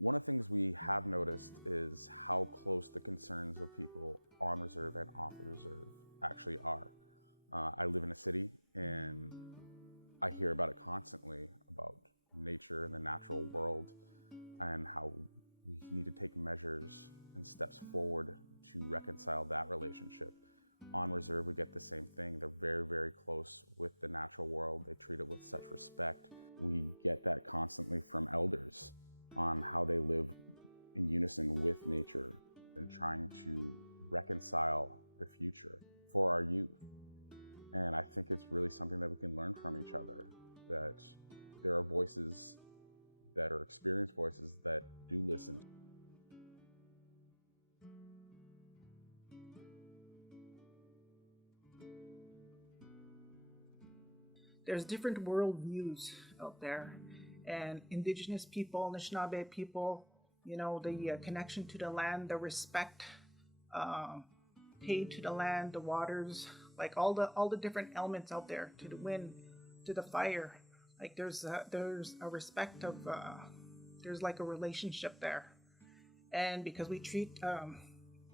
One of the things we have noticed is how close the concerns of people on reserve and off the reserve actually are. I live in a city and I hear about it constantly, about nature and the natural world and how we need to take measures and steps forward to reconcile that relationship. On reserve, we get the same thing. They're very, very close with the natural world. They treat it with such respect. We get that constantly from elders on how they live in unison with nature and trying to reconcile the future for our youth. And I think it's really something that we can learn from each other, that there are voices that are experienced voices that do listen. There's different worldviews out there, and Indigenous people, Anishinaabe people, the connection to the land, the respect paid to the land, the waters, like all the different elements out there, to the wind, to the fire. Like there's a respect of there's like a relationship there, and because we treat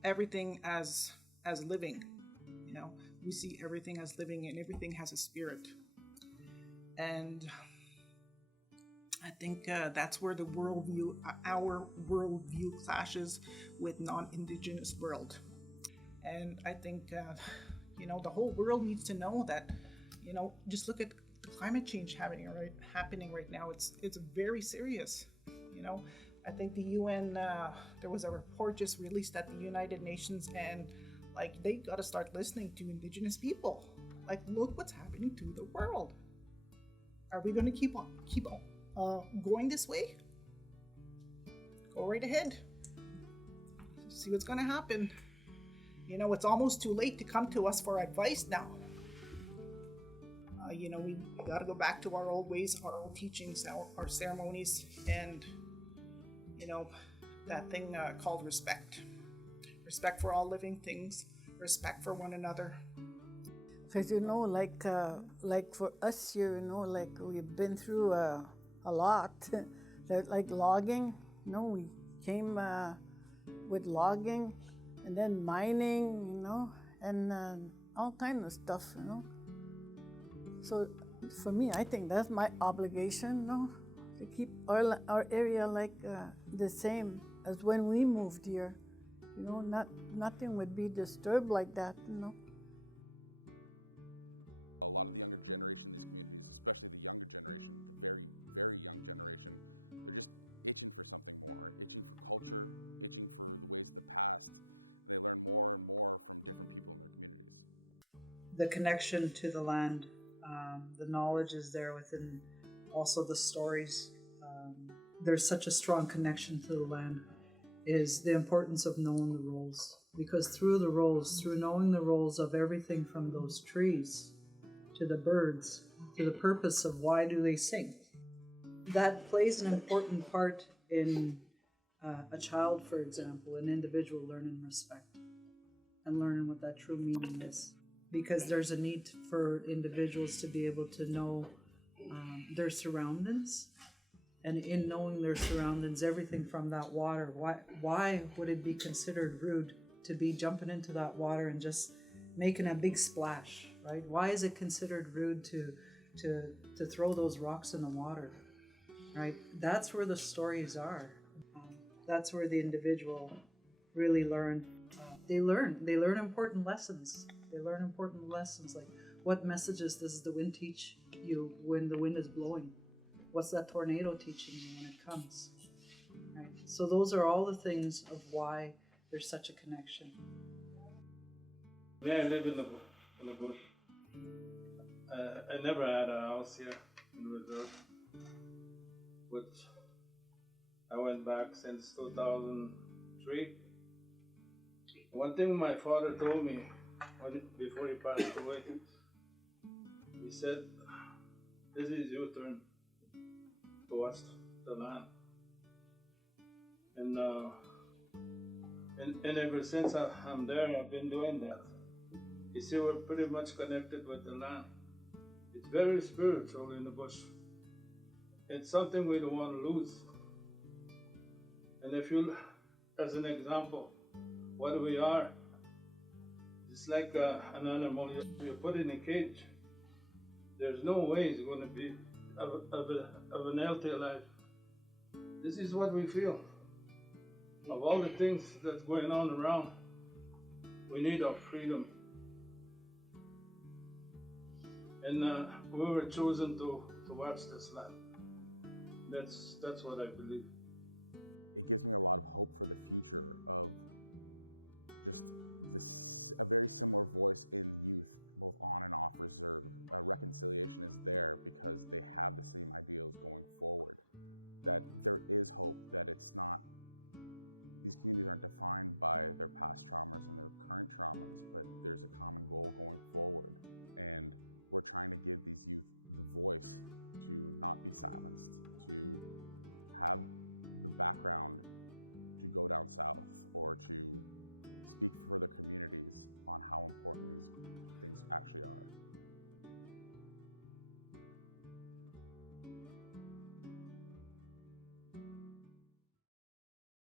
everything as living, we see everything as living, and everything has a spirit. And I think that's where our worldview clashes with non-Indigenous world. And I think, the whole world needs to know that, just look at the climate change happening right now. It's very serious. I think the UN, there was a report just released at the United Nations, and they got to start listening to Indigenous people. Look what's happening to the world. Are we going to keep on going this way? Go right ahead. See what's going to happen. It's almost too late to come to us for advice now. We got to go back to our old ways, our old teachings, our ceremonies, and that thing called respect. Respect for all living things. Respect for one another. Because like for us here, we've been through a lot. Like logging, we came with logging, and then mining, and all kinds of stuff, So for me, I think that's my obligation, to keep our area the same as when we moved here. Nothing would be disturbed like that, A lot of the younger generation in these communities, especially the younger generation, the very, very young generation, they're just itching for something more, itching for culture, itching for the ways of the past. And they learn more and more from different people in their communities. The connection to the land, the knowledge is there within also the stories. There's such a strong connection to the land, is the importance of knowing the roles. Because through knowing the roles of everything from those trees to the birds, to the purpose of why do they sing. That plays an important part in a child, for example, an individual learning respect and learning what that true meaning is. Because there's a need for individuals to be able to know their surroundings. And in knowing their surroundings, everything from that water, why would it be considered rude to be jumping into that water and just making a big splash, right? Why is it considered rude to throw those rocks in the water, right? That's where the stories are. That's where the individual really learn. They learn important lessons. They learn important lessons like what messages does the wind teach you when the wind is blowing? What's that tornado teaching you when it comes? Right? So those are all the things of why there's such a connection. Yeah, I live in the bush. I never had a house here in the reserve, but I went back since 2003. One thing my father told me before he passed away, he said, "This is your turn to watch the land." And ever since I'm there, I've been doing that. You see, we're pretty much connected with the land. It's very spiritual in the bush. It's something we don't want to lose. And if you, as an example, what we are, it's like an animal you put in a cage. There's no way it's going to be of an healthy life. This is what we feel. Of all the things that's going on around, we need our freedom. And we were chosen to watch this land. That's what I believe. It gives me a lot of hope for the future of just a very similar voice in youth, both on and off reserve. Reconciliation is there because they have the same ideals going forward. That there is hope, that it's not, these communities aren't defined by their past traumas and their current traumas, but there's a common goal going forward. And we're trying to give these youth the voice to not be silenced, to have the background to go down south or to speak for their communities on how important these things actually are.